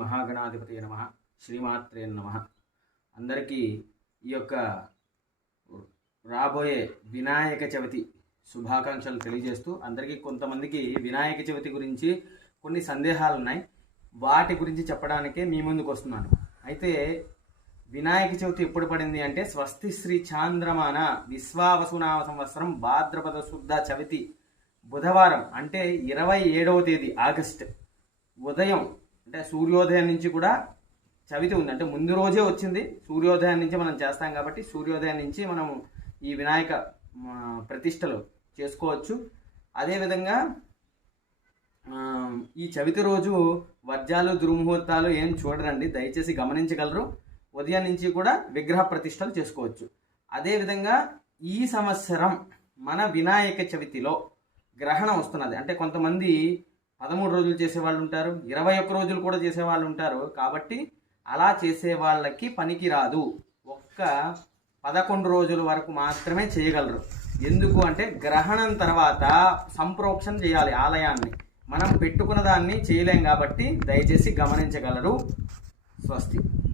మహాగణాధిపతి నమ. శ్రీమాత్రే నమ. అందరికీ ఈ యొక్క రాబోయే వినాయక చవితి శుభాకాంక్షలు తెలియజేస్తూ అందరికీ కొంతమందికి వినాయక చవితి గురించి కొన్ని సందేహాలు ఉన్నాయి వాటి గురించి చెప్పడానికే మీ ముందుకు వస్తున్నాను. అయితే వినాయక చవితి ఎప్పుడు పడింది అంటే స్వస్తి శ్రీ చాంద్రమాన విశ్వావసునామ సంవత్సరం భాద్రపద శుద్ధ చవితి బుధవారం అంటే ఇరవై ఏడవ తేదీ ఆగస్ట్. ఉదయం అంటే సూర్యోదయం నుంచి కూడా చవితి ఉంది. అంటే ముందు రోజే వచ్చింది. సూర్యోదయం నుంచి మనం చేస్తాం కాబట్టి సూర్యోదయం నుంచి మనం ఈ వినాయక ప్రతిష్టలు చేసుకోవచ్చు. అదేవిధంగా ఈ చవితి రోజు వర్జాలు దుర్ముహూర్తాలు ఏం చూడరండి. దయచేసి గమనించగలరు. ఉదయం నుంచి కూడా విగ్రహ ప్రతిష్టలు చేసుకోవచ్చు. అదేవిధంగా ఈ సంవత్సరం మన వినాయక చవితిలో గ్రహణం వస్తున్నది. అంటే కొంతమంది పదమూడు రోజులు చేసే వాళ్ళు ఉంటారు ఇరవై ఒక్క రోజులు కూడా చేసే వాళ్ళు ఉంటారు కాబట్టి అలా చేసే వాళ్ళకి పనికి రాదు. ఒక్క పదకొండు రోజుల వరకు మాత్రమే చేయగలరు. ఎందుకు అంటే గ్రహణం తర్వాత సంప్రోక్షణ చేయాలి ఆలయాన్ని. మనం పెట్టుకున్న దాన్ని చేయలేం కాబట్టి దయచేసి గమనించగలరు. స్వస్తి.